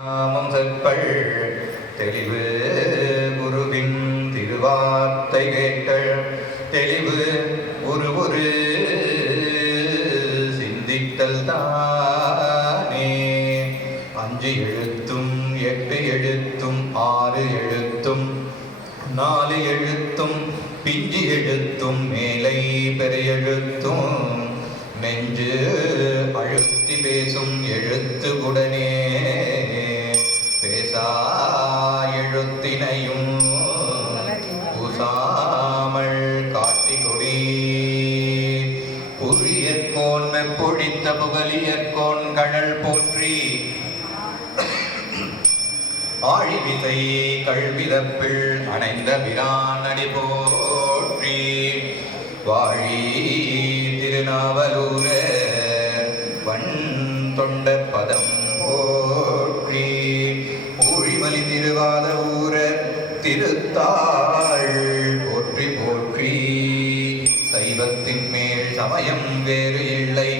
நாமம் செப்பள் தெளிவு குருவின் திருவார்த்தை கேட்டள் தெளிவு ஒரு சிந்தித்தல் தானே. 5 எழுத்தும் 8 எழுத்தும் 6 எழுத்தும் 4 எழுத்தும் பிஞ்சு எழுத்தும் மேலை பெரியெழுத்தும் நெஞ்சு அழுத்தி பேசும் எழுத்து உடனே பேசா எழுத்தினையும் பூசாமல் காட்டி கொடி புரியற்கோன் பொழித்த புகழியற்கோன் கழல் போற்றி ஆழிவிசை கழ்விதப்பில் அணைந்த பிரானடி போற்றி வாழி திருநாவலூர வன் தொண்ட பதம் போற்றி ஊழிமலி திருவாத ஊர திருத்தாள் போற்றி போற்றி. சைவத்தின் மேல் சமயம் வேறு இல்லை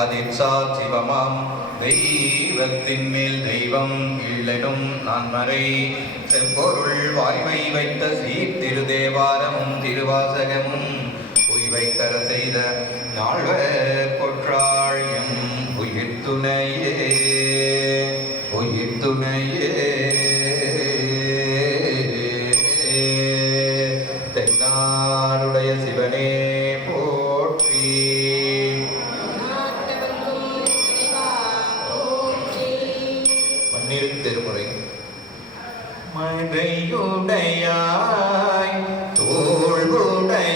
அதில் சிவமாம் தெய்வத்தின் மேல் தெய்வம் இல்லெனும் நான் மறை செம்பொருள் வாய்மை வைத்த சீர்திரு தேவாரமும் திருவாசகமும் உய்வைத்தர செய்த நால்வர் கொற்றாழியம் உயிர் துணையே உயிர் துணையே. தென்னாருடைய சிவனே போற்றி பன்னிரு திருமுறை. மழையுடையாய் தோள்வுடையாய்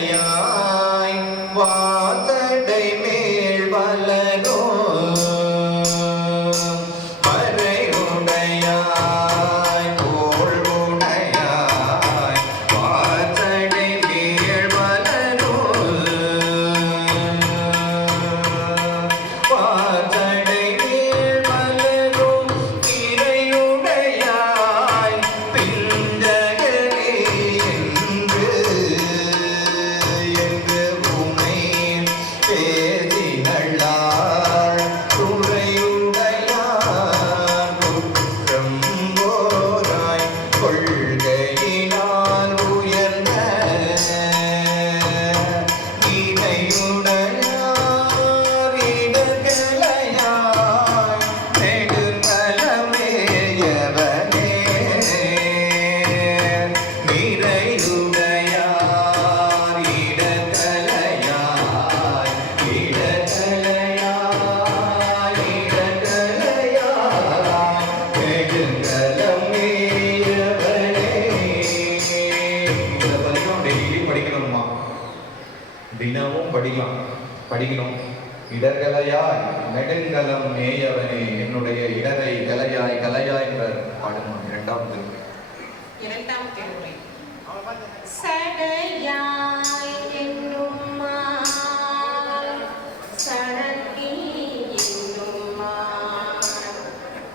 வாதடை மேல் வளரோ மறையுடையாய் தோள்வுடையாய் வாதடை மேல் வளரோ வாதடை மேல் வளரோ இறையுடையாய் பிஞ்சகனே என்று எங்கு உமை பேதினளார் துறையுடையார் குற்றம் போராய் கொள்கையினால் உயர்ந்த இணையுடையார் இடர்களையாய் நெடுங்கலமேயவனே நிறையுடையார் இடர்களையாய் இடர்களையாய் இடர்களையாய் நெடுங்கலமேயவனே. இந்த பதிகம் டெய்லி படிக்கணுமா? தினமும் படிக்கணும். இடர்களையாய் நெடுங்கலம் மேயவனே என்னுடைய இடரை கலையாய் கலையாய் என்ற பாடுமா. இரண்டாம் திருமுறை. சடையாய் என்னும் மால் சரணி என்னும் மால்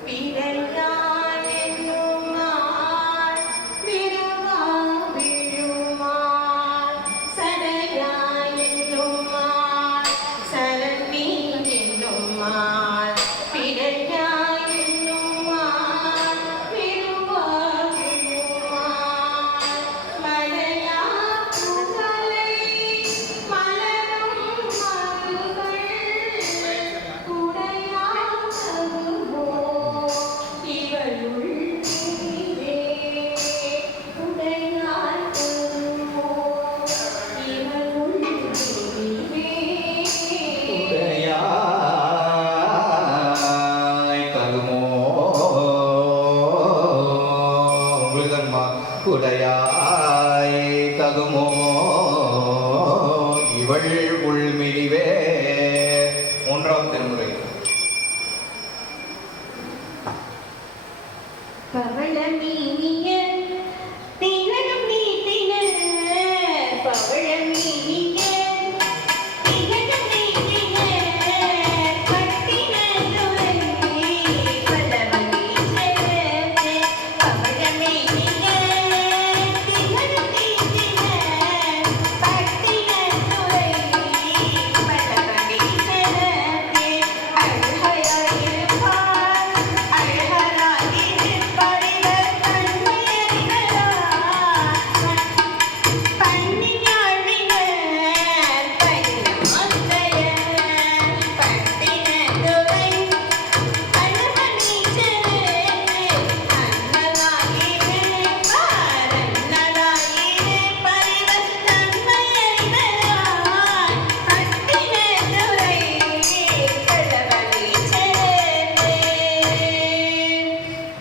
விரையான் என்னும் மால் விருவா விழுமால் சடையாய் என்னும் மால் சரணி என்னும் மால் விரையாய் என்னும் மால் விருவா விழுமால் மழையா புகழை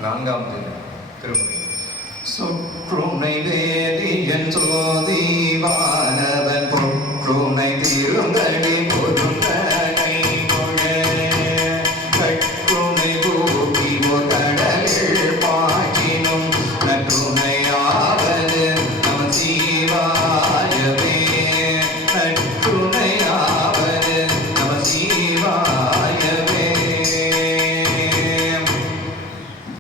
நான்காம் திருமுறை. சுற்றுனை வேதியன் சோதி வானவன் பொற்றுனை திருங்கடி பொது